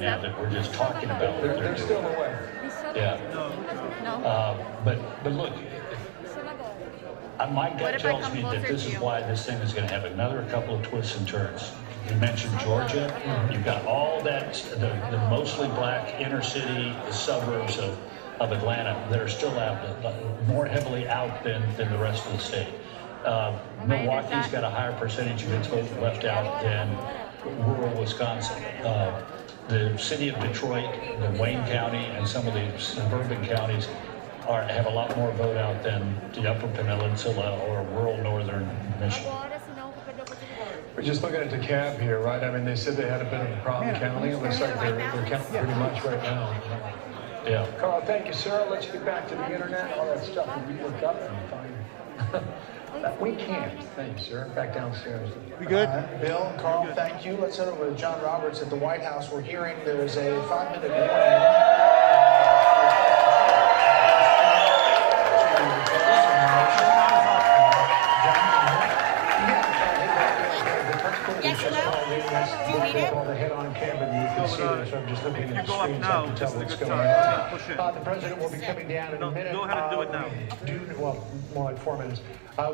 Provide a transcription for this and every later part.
now that we're just talking about. They're still away. Yeah. But look, my gut tells me that this is why this thing is going to have another couple of twists and turns. You mentioned Georgia. You've got all that, the mostly black inner city, the suburbs of Atlanta that are still out, more heavily out than the rest of the state. Milwaukee's got a higher percentage of its vote left out than rural Wisconsin. The city of Detroit, the Wayne County, and some of the suburban counties have a lot more vote out than the Upper Peninsula or rural northern Michigan. We're just looking at the cab here, right? I mean, they said they had a bit of a problem counting. It looks like they're counting pretty much right now. Yeah. Carl, thank you, sir. Let's get back to the internet. All that stuff that we looked up and find. We can't. Thank you, sir. Back downstairs. We good? Bill and Carl, thank you. Let's head over to John Roberts at the White House. We're hearing there's a 5-minute warning. Yes or no? Do you need it? The head-on camera, you can see this. I'm just looking at the Go up screens. now. I can tell Just a what's good going time. on. Push it. The president will be coming down in a minute. Go ahead and do it now. Well, more like 4 minutes.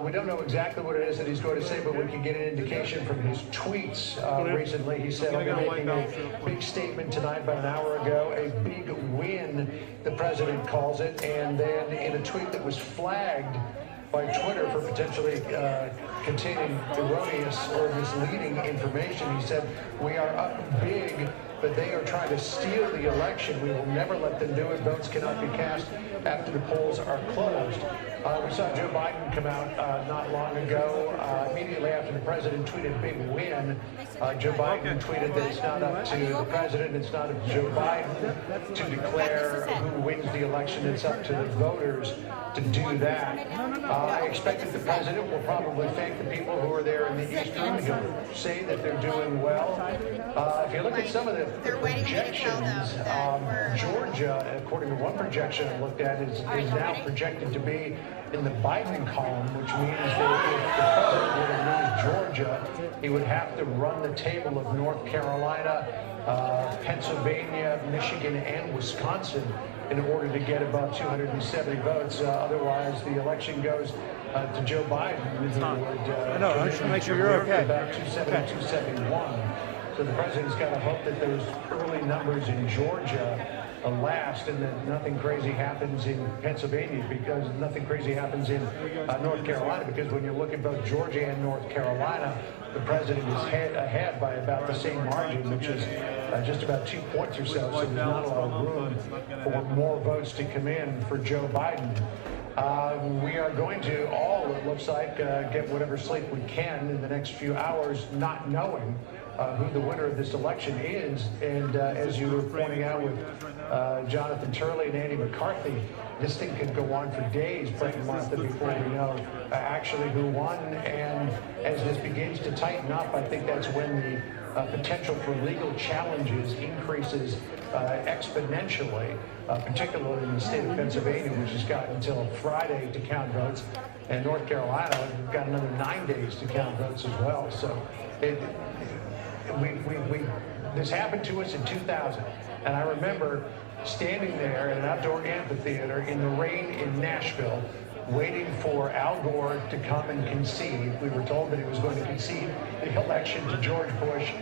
We don't know exactly what it is that he's going to say, but we can get an indication from his tweets recently. He said, I'm making a big statement tonight about an hour ago, a big win, the president calls it. And then in a tweet that was flagged by Twitter for potentially containing erroneous or misleading information, he said, we are up big, but they are trying to steal the election. We will never let them do it. Votes cannot be cast after the polls are closed. We saw Joe Biden come out not long ago, immediately after the president tweeted big win. Joe Biden tweeted that it's not up to the president, it's not up to Joe Biden to declare who wins the election. It's up to the voters to do that. I expect that the president will probably thank the people who are there in the East Room. He'll say that they're doing well. If you look at some of the projections, Georgia, according to one projection I looked at, is now projected to be in the Biden column, which means that if the president were to lose Georgia, he would have to run the table of North Carolina, Pennsylvania, Michigan, and Wisconsin in order to get about 270 votes. Otherwise, the election goes to Joe Biden, who would I know, I just want to make sure you're okay. about 270, 271. So the president's got to hope that those early numbers in Georgia last, and that nothing crazy happens in Pennsylvania, because nothing crazy happens in North Carolina, because when you look at both Georgia and North Carolina, the president is ahead by about the same margin, which is just about 2 points or so. So there's not a lot of room for more votes to come in for Joe Biden. We are going to all, it looks like, get whatever sleep we can in the next few hours, not knowing who the winner of this election is. And as you were pointing out with Jonathan Turley and Andy McCarthy, this thing could go on for days, Brett and Martha, before we know actually who won. And as this begins to tighten up, I think that's when the potential for legal challenges increases exponentially, particularly in the state of Pennsylvania, which has got until Friday to count votes. And North Carolina, we've got another 9 days to count votes as well. So this happened to us in 2000. And I remember standing there at an outdoor amphitheater in the rain in Nashville, waiting for Al Gore to come and concede. We were told that he was going to concede the election to George Bush.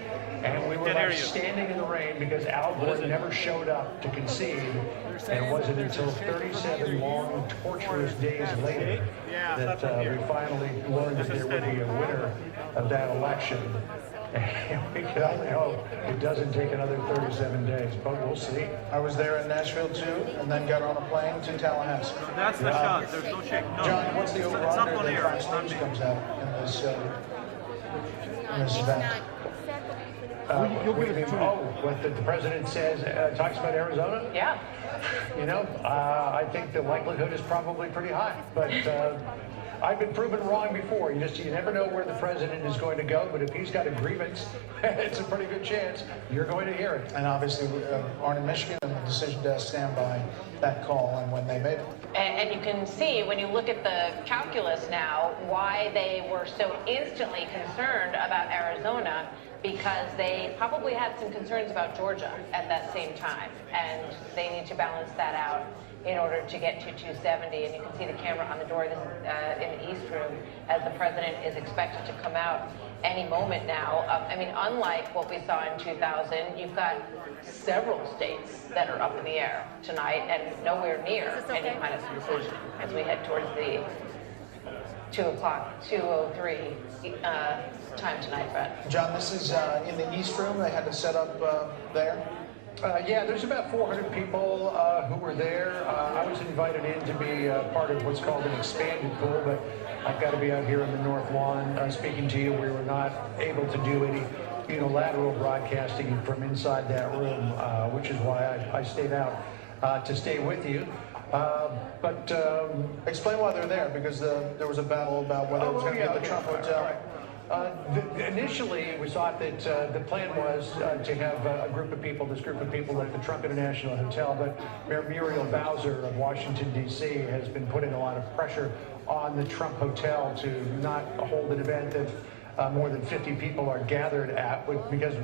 And we were left standing in the rain because Al Gore never showed up to concede. And it wasn't until 37 long, torturous days later that we finally learned that there would be a winner of that election. And we can only hope it doesn't take another 37 days, but we'll see. I was there in Nashville too, and then got on a plane to Tallahassee. That's the shot. There's no shake. No. John, what's the over-under that Fox News comes out in this event? What the president says, talks about Arizona? Yeah. You know, I think the likelihood is probably pretty high, but I've been proven wrong before. You never know where the president is going to go, but if he's got a grievance, it's a pretty good chance you're going to hear it. And obviously, Arne, Michigan, and the decision to stand by that call and when they made it. And you can see when you look at the calculus now why they were so instantly concerned about Arizona. because they probably had some concerns about Georgia at that same time, and they need to balance that out in order to get to 270. And you can see the camera on the door. This is in the East Room, as the president is expected to come out any moment now. I mean, unlike what we saw in 2000, you've got several states that are up in the air tonight and nowhere near any kind of decision as we head towards the 2:03 time tonight, Brett. John, this is in the East Room. They had to set up there. Yeah, there's about 400 people who were there. I was invited in to be part of what's called an expanded pool, but I've got to be out here in the North Lawn speaking to you. We were not able to do any unilateral broadcasting from inside that room, which is why I stayed out to stay with you. But explain why they're there, because there was a battle about whether it was going to be at the Trump Hotel. Initially, it was thought that the plan was to have a group of people, this group of people at the Trump International Hotel, but Mayor Muriel Bowser of Washington, D.C. has been putting a lot of pressure on the Trump Hotel to not hold an event that more than 50 people are gathered at, because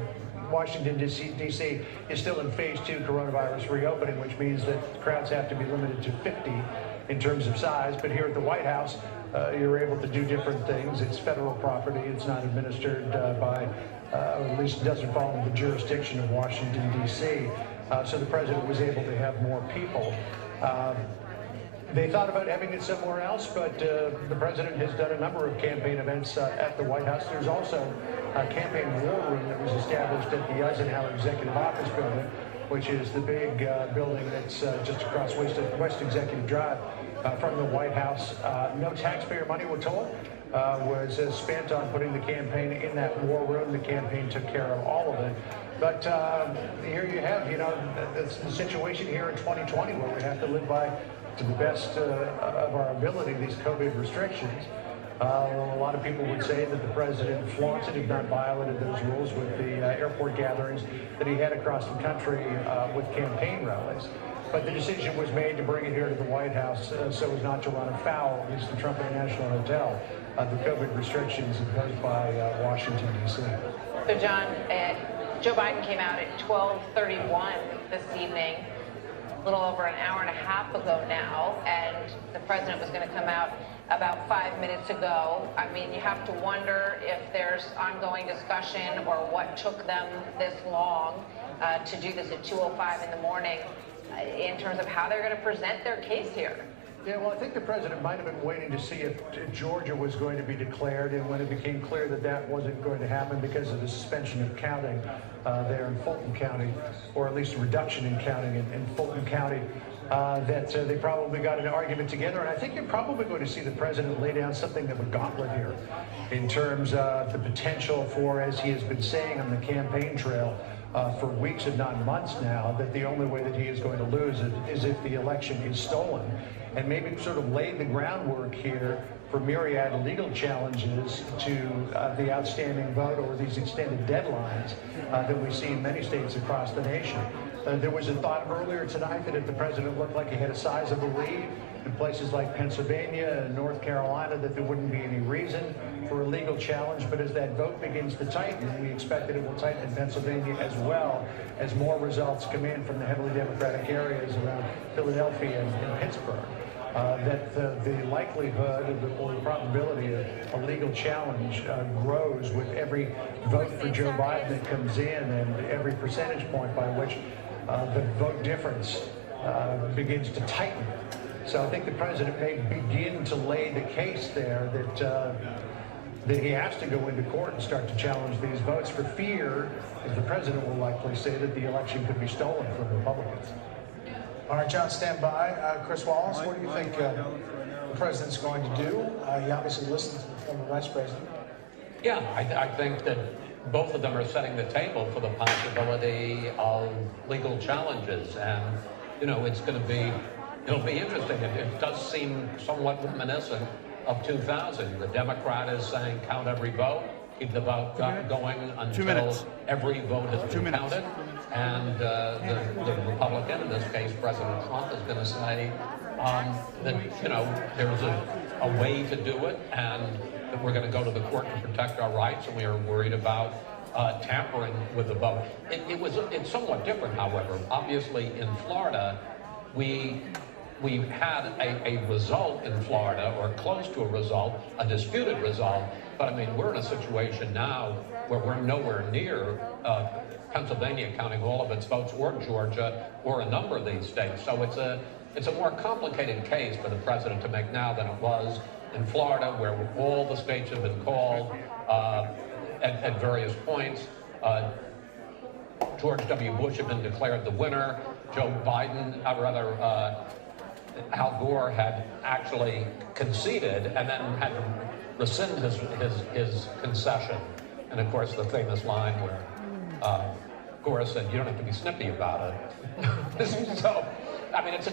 Washington, D.C. is still in phase 2 coronavirus reopening, which means that crowds have to be limited to 50 in terms of size. But here at the White House, you're able to do different things. It's federal property. It's not administered by, or at least doesn't fall in the jurisdiction of Washington, D.C. So the president was able to have more people. They thought about having it somewhere else, but the president has done a number of campaign events at the White House. There's also a campaign war room that was established at the Eisenhower Executive Office Building, which is the big building that's just across West Executive Drive from the White House. No taxpayer money, we're told, was spent on putting the campaign in that war room. The campaign took care of all of it. But here you have, it's the situation here in 2020 where we have to live by, to the best of our ability, these COVID restrictions. A lot of people would say that the president flaunted, if not violated, those rules with the airport gatherings that he had across the country with campaign rallies. But the decision was made to bring it here to the White House so as not to run afoul, at least the Trump International Hotel, the COVID restrictions imposed by Washington, D.C. So, John, Joe Biden came out at 12:31 this evening, a little over an hour and a half ago now, and the president was going to come out about 5 minutes ago. I mean, you have to wonder if there's ongoing discussion or what took them this long to do this at 2:05 in the morning in terms of how they're going to present their case here. Yeah, well, I think the president might have been waiting to see if Georgia was going to be declared, and when it became clear that that wasn't going to happen because of the suspension of counting there in Fulton County, or at least a reduction in counting in Fulton County, that they probably got an argument together. And I think you're probably going to see the president lay down something of a gauntlet here in terms of the potential for, as he has been saying on the campaign trail, for weeks if not months now, that the only way that he is going to lose is if the election is stolen, and maybe sort of lay the groundwork here for myriad legal challenges to the outstanding vote or these extended deadlines that we see in many states across the nation. There was a thought earlier tonight that if the president looked like he had a sizable lead in places like Pennsylvania and North Carolina, that there wouldn't be any reason for a legal challenge. But as that vote begins to tighten, we expect that it will tighten in Pennsylvania as well, as more results come in from the heavily Democratic areas around Philadelphia and Pittsburgh. That the likelihood or the probability of a legal challenge grows with every vote for Joe Biden that comes in, and every percentage point by which the vote difference begins to tighten. So I think the president may begin to lay the case there that he has to go into court and start to challenge these votes for fear, as the president will likely say, that the election could be stolen from Republicans. All right, John, stand by. Chris Wallace, what do you think the president's going to do? He obviously listened to the former vice president. Yeah, I think that both of them are setting the table for the possibility of legal challenges. And, it's going to be, it'll be interesting. It does seem somewhat reminiscent of 2000. The Democrat is saying count every vote, keep the vote going until every vote has been counted. And the Republican, in this case, President Trump, is going to say that, there's a way to do it, and that we're going to go to the court to protect our rights, and we are worried about tampering with the vote. It's somewhat different, however. Obviously, in Florida, we had a result in Florida, or close to a result, a disputed result. But I mean, we're in a situation now where we're nowhere near Pennsylvania counting all of its votes, or Georgia, or a number of these states. So it's a more complicated case for the president to make now than it was in Florida, where all the states have been called at various points. George W. Bush had been declared the winner. Joe Biden, Al Gore had actually conceded and then had to rescind his concession. And of course, the famous line where Gore said, "You don't have to be snippy about it." So, I mean, this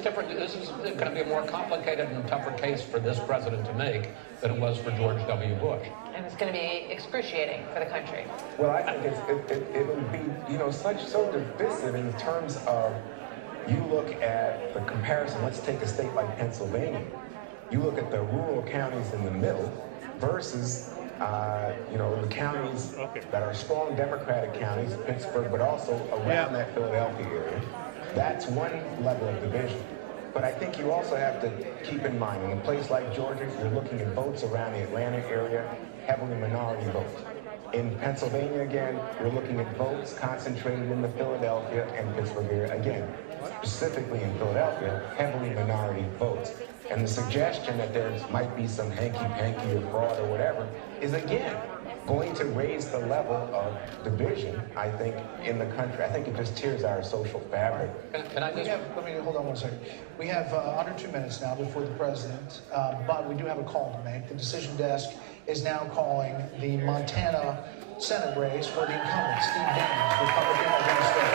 is going to be a more complicated and tougher case for this president to make than it was for George W. Bush. And it's going to be excruciating for the country. Well, I think it'll be, so divisive in terms of, you look at the comparison. Let's take a state like Pennsylvania. You look at the rural counties in the middle versus, the counties that are strong Democratic counties, Pittsburgh, but also around that Philadelphia area. That's one level of division. But I think you also have to keep in mind, in a place like Georgia, you're looking at votes around the Atlanta area, heavily minority votes. In Pennsylvania, again, you're looking at votes concentrated in the Philadelphia and Pittsburgh area. Again, specifically in Philadelphia, heavily minority votes. And the suggestion that there might be some hanky-panky or fraud or whatever is, again, going to raise the level of division, I think, in the country. I think it just tears our social fabric. Let me hold on one second. We have under 2 minutes now before the president, but we do have a call to make. The decision desk is now calling the Montana Senate race for the incumbent, Steve Daines, Republican against Steve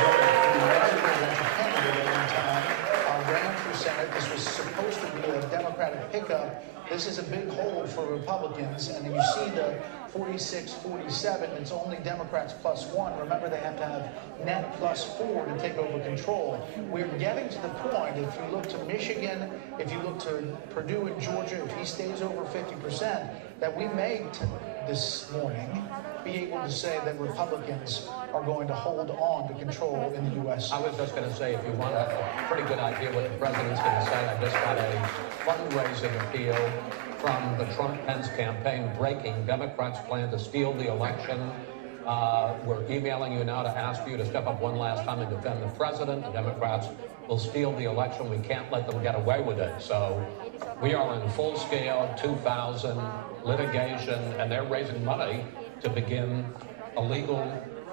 Daines, the presidential candidate at one time, ran for Senate. This was supposed to be a Democratic pickup. This is a big hole for Republicans, and you see the 46-47, it's only Democrats +1. Remember, they have to have net +4 to take over control. We're getting to the point, if you look to Michigan, if you look to Purdue and Georgia, if he stays over 50%, that we may, this morning, be able to say that Republicans are going to hold on to control in the U.S. I was just going to say, if you want a pretty good idea what the president's going to say, I just got a fundraising appeal from the Trump-Pence campaign breaking. Democrats plan to steal the election. We're emailing you now to ask you to step up one last time and defend the president. The Democrats will steal the election. We can't let them get away with it. So we are in full-scale 2000 litigation, and they're raising money to begin a legal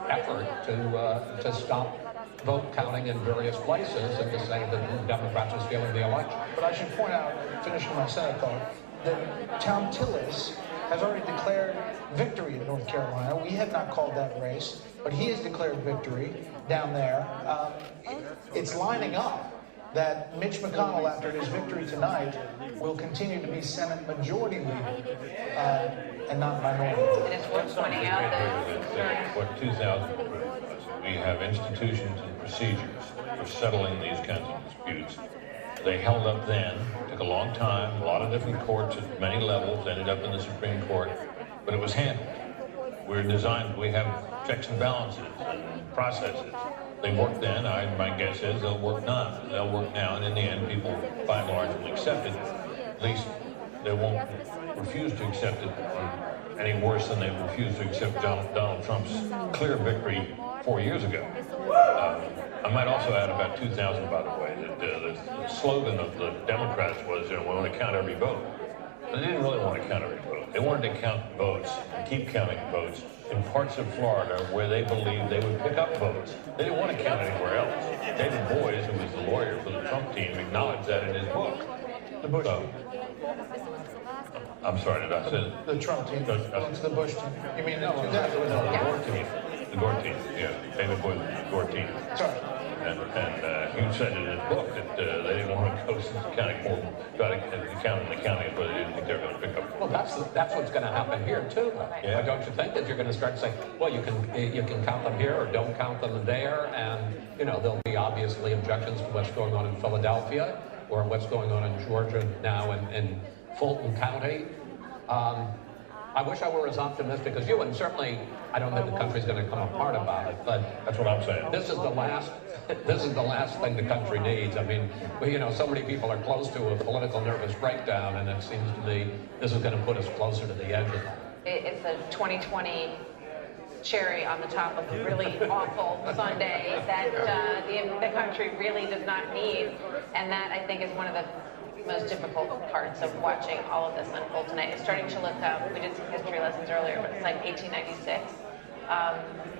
effort to stop vote counting in various places and to say that the Democrats are stealing the election. But I should point out, finishing my Senate thought, that Tom Tillis has already declared victory in North Carolina. We have not called that race, but he has declared victory down there. It's lining up that Mitch McConnell, after his victory tonight, will continue to be Senate Majority Leader and not minority. And it's worth pointing out the concerns. What 2000 we have institutions and procedures for settling these kinds of disputes. They held up then, took a long time, a lot of different courts at many levels, ended up in the Supreme Court, but it was handled. We're designed, we have checks and balances and processes. They worked then, my guess is they'll work now. They'll work now, and in the end, people by and large will accept it. At least they won't refuse to accept it any worse than they refused to accept Donald Trump's clear victory 4 years ago. I might also add about 2000, by the way, that the slogan of the Democrats was, we want to count every vote. But they didn't really want to count every vote. They wanted to count votes and keep counting votes in parts of Florida where they believed they would pick up votes. They didn't want to count anywhere else. David Boies, who was the lawyer for the Trump team, acknowledged that in his book. The Bush team. I'm sorry, did I say The Trump team. It's the Bush team. You mean the 2000? No, the Gore team. The Gore team, yeah. David Boies, the Gore team. Sorry. And he said in his book that they didn't want to go counting more, try to count in the county, but they didn't think they were going to pick up. Well, that's what's going to happen here too. Yeah. Don't you think that you're going to start saying, well, you can count them here or don't count them there, and there'll be obviously objections to what's going on in Philadelphia or what's going on in Georgia now in Fulton County. I wish I were as optimistic as you, and certainly I don't think the country's going to come apart about it. But That's what I'm saying. this is the last. This is the last thing the country needs. I mean, so many people are close to a political nervous breakdown, and it seems to me this is going to put us closer to the edge of that. It's a 2020 cherry on the top of a really awful Sunday that the country really does not need. And that, I think, is one of the most difficult parts of watching all of this unfold tonight. It's starting to look, we did some history lessons earlier, but it's like 1896,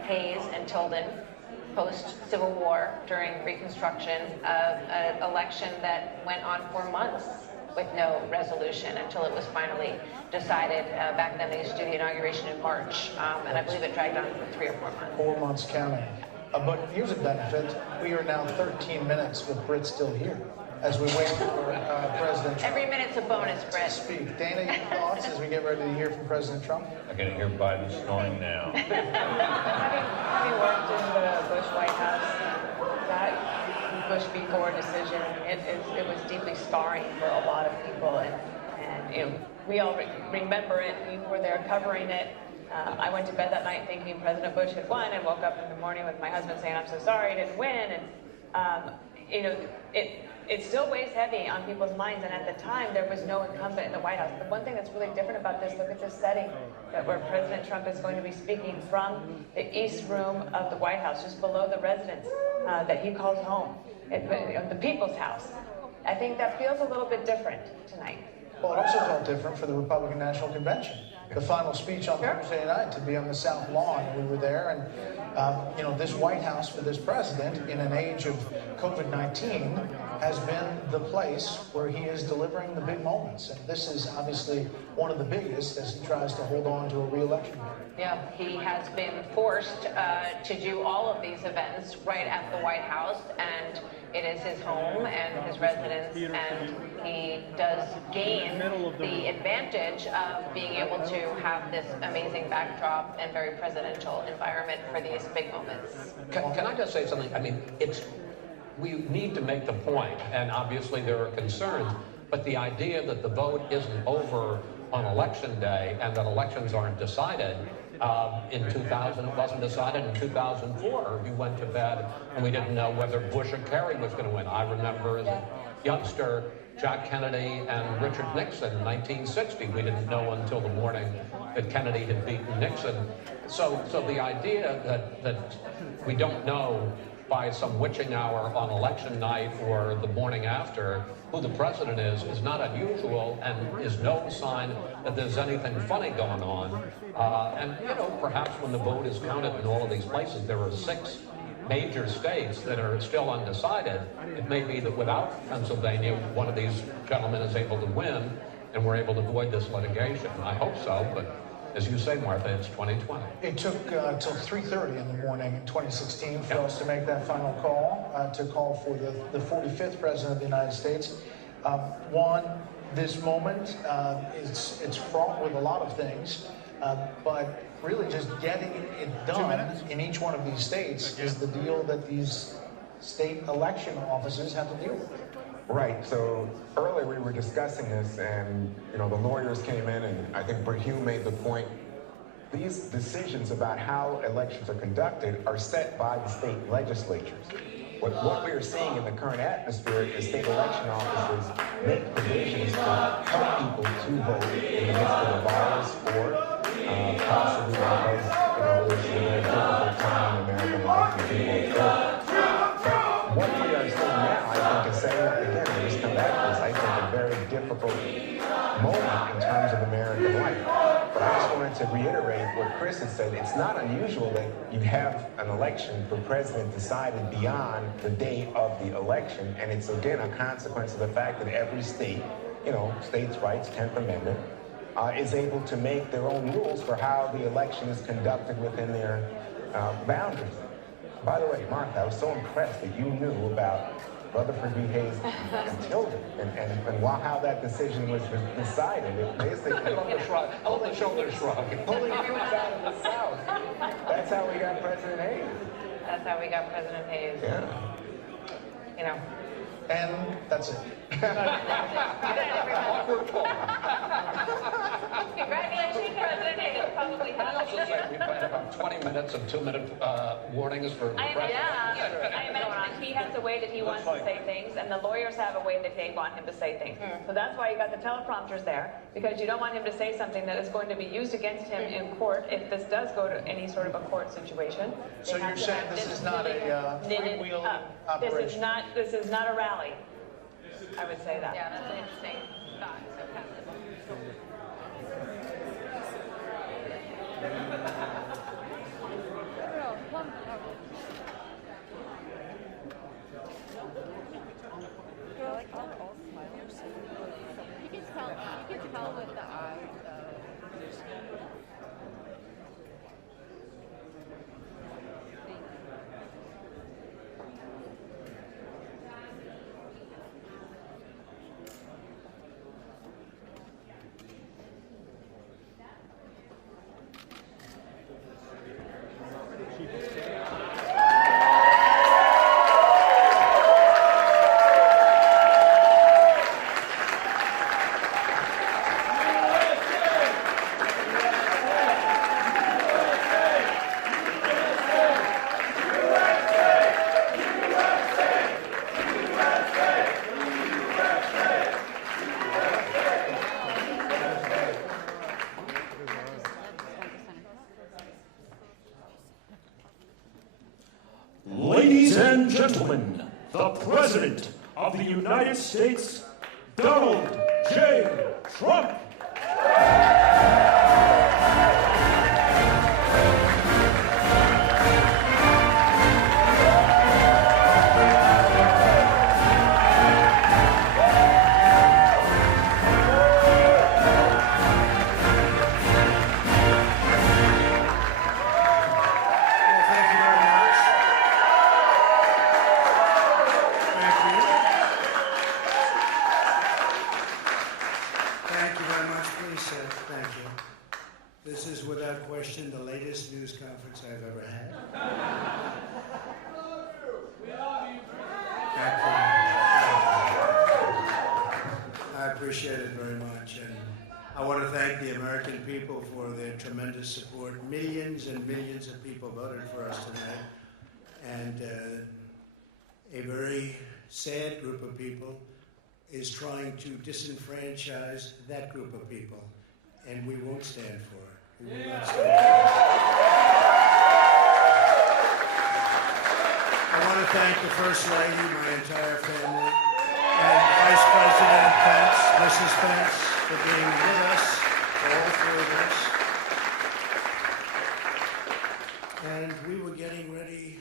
Hayes and Tilden, post-Civil War, during Reconstruction, an election that went on for months with no resolution until it was finally decided. Back then, they used to do the inauguration in March, and I believe it dragged on for 3 or 4 months. 4 months counting. But here's a benefit. We are now 13 minutes with Britt still here as we wait for President Trump Every minute's a bonus, to Brett. speak. Dana, your thoughts as we get ready to hear from President Trump? I can hear Biden snoring now. Having worked in the Bush White House, that Bush v. Gore decision, it was deeply scarring for a lot of people, and we all remember it. We were there covering it. I went to bed that night thinking President Bush had won, and woke up in the morning with my husband saying, "I'm so sorry, he didn't win." And it still weighs heavy on people's minds, and at the time there was no incumbent in the White House. The one thing that's really different about this, look at this setting, that where President Trump is going to be speaking from the East Room of the White House, just below the residence that he calls home, the People's House. I think that feels a little bit different tonight. Well, it also felt different for the Republican National Convention. The final speech on Thursday night to be on the South Lawn, and we were there, and this White House for this president in an age of COVID-19 has been the place where he is delivering the big moments. And this is obviously one of the biggest as he tries to hold on to a re-election. Yeah, he has been forced to do all of these events right at the White House, and it is his home and his residence, and he does gain the advantage of being able to have this amazing backdrop and very presidential environment for these big moments. Can I just say something? I mean, we need to make the point, and obviously there are concerns, but the idea that the vote isn't over on election day and that elections aren't decided, in 2000, it wasn't decided. In 2004, you went to bed and we didn't know whether Bush or Kerry was going to win. I remember as a youngster, Jack Kennedy and Richard Nixon in 1960. We didn't know until the morning that Kennedy had beaten Nixon. So the idea that we don't know by some witching hour on election night or the morning after who the president is not unusual and is no sign that there's anything funny going on. And perhaps when the vote is counted in all of these places, there are 6 major states that are still undecided. It may be that without Pennsylvania, one of these gentlemen is able to win and we're able to avoid this litigation. I hope so, but as you say, Martha, it's 2020. It took till 3:30 in the morning in 2016 for us to make that final call, to call for the 45th President of the United States. Juan, this moment, it's fraught with a lot of things, but really just getting it done in each one of these states is the deal that these state election offices have to deal with. Right. So earlier we were discussing this, and the lawyers came in, and I think Brit Hume made the point. These decisions about how elections are conducted are set by the state legislatures. What we are seeing in the current atmosphere is state election officers make provisions to help people to vote in the midst of a virus, or possibly because we're seeing a difficult time in American life and people are ill. What we are seeing now, I think, is setting up again, and just come back to this, I think, a very difficult moment in terms of American life. But I just wanted to reiterate what Chris had said. It's not unusual that you have an election for president decided beyond the day of the election, and it's again a consequence of the fact that every state, states' rights, 10th Amendment, is able to make their own rules for how the election is conducted within their boundaries. By the way, Martha, I was so impressed that you knew about Rutherford v. Hayes and Tilden, and how that decision was decided. It basically, I love the shoulder shrug. Pulling troops out of the South. That's how we got President Hayes. That's how we got President Hayes. Yeah. And that's it. Awkward pause. Congratulations, President Hayden. Probably I also say we planned about 20 minutes and 2-minute warnings for the president. I imagine he has a way that he wants to say things, and the lawyers have a way that they want him to say things. So that's why you got the teleprompters there, because you don't want him to say something that is going to be used against him in court if this does go to any sort of a court situation. So you're saying this is not a freewheeling operation? This is not a rally. I would say that. Yeah, that's an interesting thought. So pass it. You can tell with the eyes. Ladies and gentlemen, the President of the United States, Donald J. Trump. This is without question the latest news conference I've ever had. I appreciate it very much, and I want to thank the American people for their tremendous support. Millions and millions of people voted for us tonight, and a very sad group of people is trying to disenfranchise that group of people, and we won't stand for it. We will not stand for it. I want to thank the First Lady, my entire family, and Vice President Pence, Mrs. Pence, for being with us, all three of us. And we were getting ready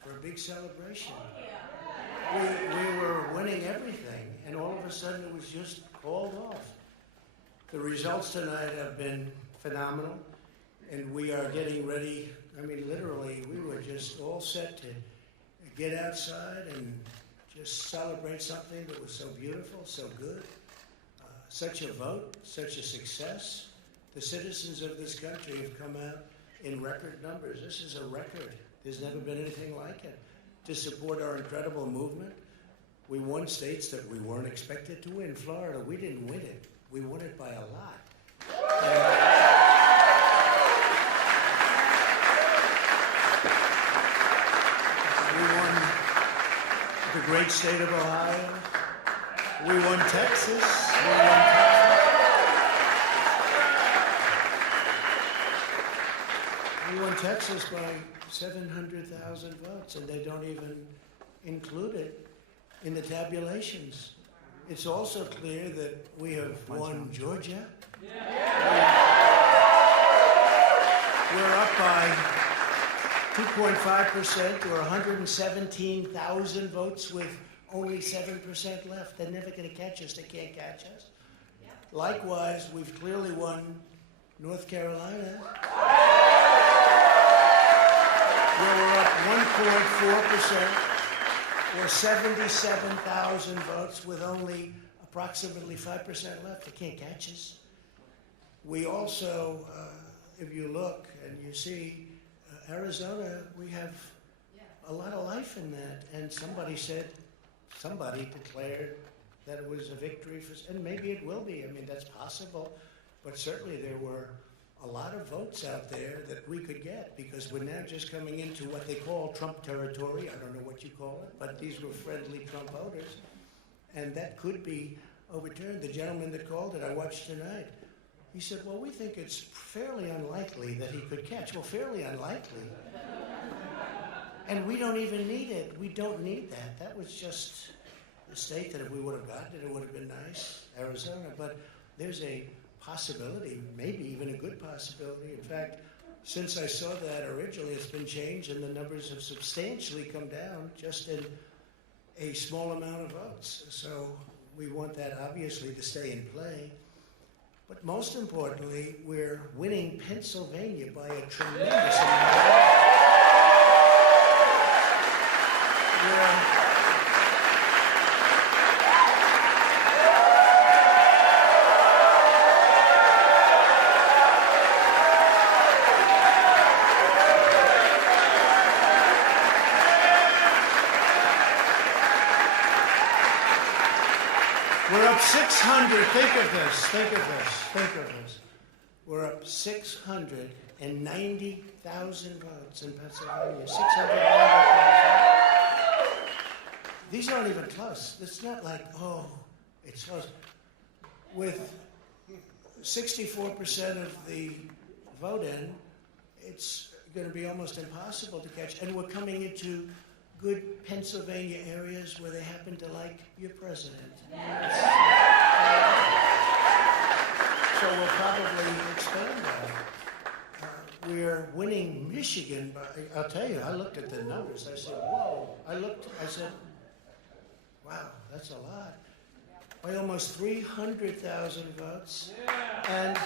for a big celebration. We were winning everything, and all of a sudden it was just called off. The results tonight have been phenomenal, and we are getting ready. I mean, literally, we were just all set to get outside and just celebrate something that was so beautiful, so good. Such a vote, such a success. The citizens of this country have come out in record numbers. This is a record. There's never been anything like it. To support our incredible movement. We won states that we weren't expected to win. Florida, we didn't win it. We won it by a lot. We won the great state of Ohio. We won Texas. We won Texas by 700,000 votes, and they don't even include it in the tabulations. It's also clear that we have won Georgia. We're up by 2.5% or 117,000 votes with only 7% left. They're never going to catch us. They can't catch us. Likewise, we've clearly won North Carolina. We're up 1.4% or 77,000 votes with only approximately 5% left. They can't catch us. We also, if you look and you see Arizona, we have a lot of life in that. And somebody said somebody declared that it was a victory for, and maybe it will be. I mean, that's possible, but certainly there were a lot of votes out there that we could get because we're now just coming into what they call Trump territory. I don't know what you call it, but these were friendly Trump voters, and that could be overturned. The gentleman that called it, I watched tonight, he said, well, we think it's fairly unlikely that he could catch. Well, fairly unlikely. And we don't even need it. We don't need that. That was just a state that if we would have gotten it, it would have been nice, Arizona. But there's a possibility, maybe even a good possibility. In fact, since I saw that originally, it's been changed and the numbers have substantially come down just in a small amount of votes. So we want that obviously to stay in play. But most importantly, we're winning Pennsylvania by a tremendous amount. We're up 600. Think of this. We're up 690,000 votes in Pennsylvania. 690,000. These aren't even close. It's not like, oh, it's close. With 64% of the vote in, it's going to be almost impossible to catch. And we're coming into good Pennsylvania areas where they happen to like your president. So we'll probably expand that. We're winning Michigan by, I'll tell you, I looked at the numbers. I said, whoa. I said, wow, that's a lot. By almost 300,000 votes. And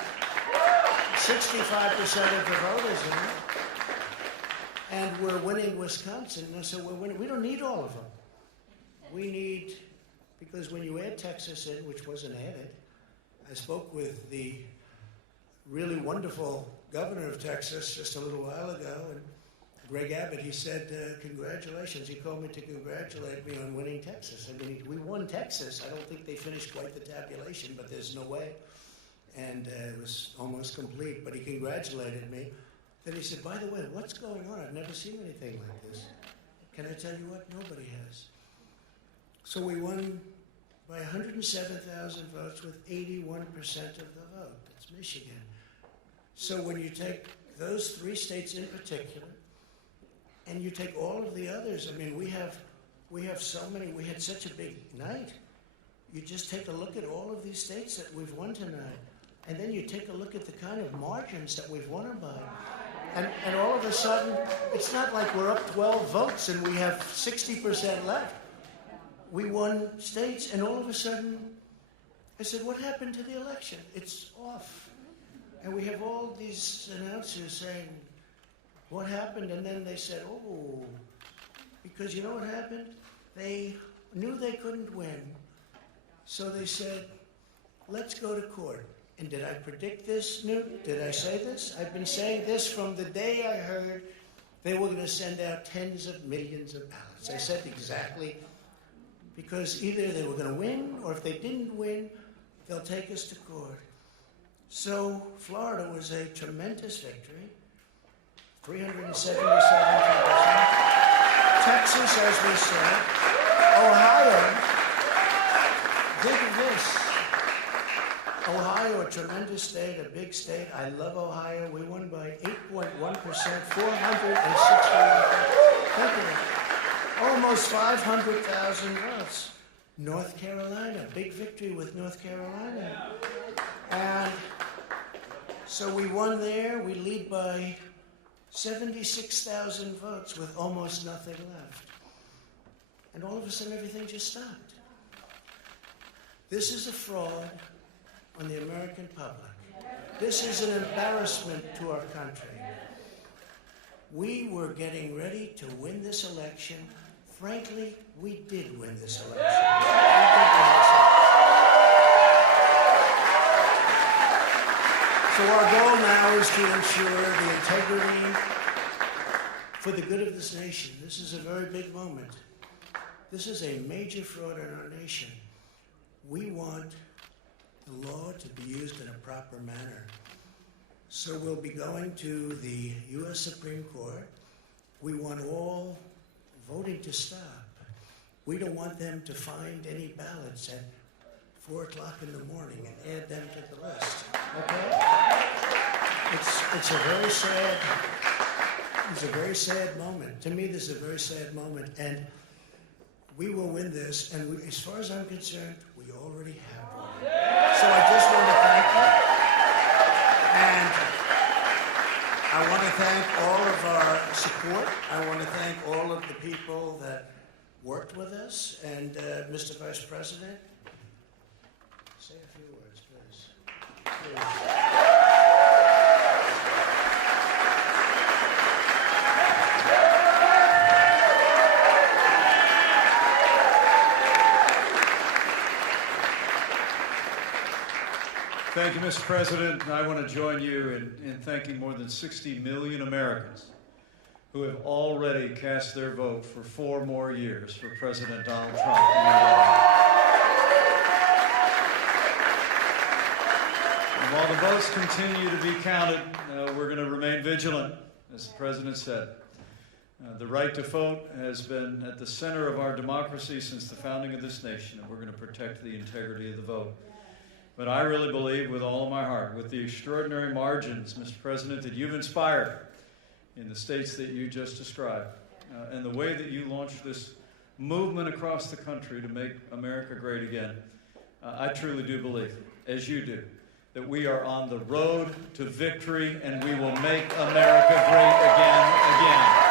65% of the voters in it. And we're winning Wisconsin. So we're winning. We don't need all of them. We need, because when you add Texas in, which wasn't added, I spoke with the really wonderful governor of Texas just a little while ago, and Greg Abbott, he said, congratulations. He called me to congratulate me on winning Texas. I mean, we won Texas. I don't think they finished quite the tabulation, but there's no way. And it was almost complete, but he congratulated me. Then he said, by the way, what's going on? I've never seen anything like this. Can I tell you what? Nobody has. So we won by 107,000 votes with 81% of the vote. That's Michigan. So when you take those three states in particular, and you take all of the others, I mean, we have so many. We had such a big night. You just take a look at all of these states that we've won tonight, and then you take a look at the kind of margins that we've won them by. And all of a sudden, it's not like we're up 12 votes and we have 60% left. We won states, and all of a sudden, I said, what happened to the election? It's off. And we have all these announcers saying, what happened? And then they said, oh, because you know what happened? They knew they couldn't win. So they said, let's go to court. And did I predict this, Newt? Did I say this? I've been saying this from the day I heard they were going to send out tens of millions of ballots. I said exactly, because either they were going to win, or if they didn't win, they'll take us to court. So Florida was a tremendous victory, 377,000. Texas, as we said. Ohio, think of this. Ohio, a tremendous state, a big state. I love Ohio. We won by 8.1%, 460. Almost 500,000 votes. North Carolina, big victory with North Carolina. And so we won there. We lead by 76,000 votes with almost nothing left. And all of a sudden, everything just stopped. This is a fraud on the American public. This is an embarrassment to our country. We were getting ready to win this election. Frankly, we did win this election. So our goal now is to ensure the integrity for the good of this nation. This is a very big moment. This is a major fraud in our nation. We want the law to be used in a proper manner. So we'll be going to the U.S. Supreme Court. We want all voting to stop. We don't want them to find any ballots at 4 o'clock in the morning and add them to the list. Okay? It's a very sad moment. To me, this is a very sad moment, and we will win this. And as far as I'm concerned, we already have one. So I just want to thank you, and I want to thank all of our support. I want to thank all of the people that worked with us, and Mr. Vice President, say a few words, please. Thank you, Mr. President. I want to join you in thanking more than 60 million Americans who have already cast their vote for 4 more years for President Donald Trump. And while the votes continue to be counted, we're going to remain vigilant, as the President said. The right to vote has been at the center of our democracy since the founding of this nation, and we're going to protect the integrity of the vote. But I really believe with all of my heart, with the extraordinary margins, Mr. President, that you've inspired in the states that you just described, and the way that you launched this movement across the country to make America great again, I truly do believe, as you do, that we are on the road to victory and we will make America great again.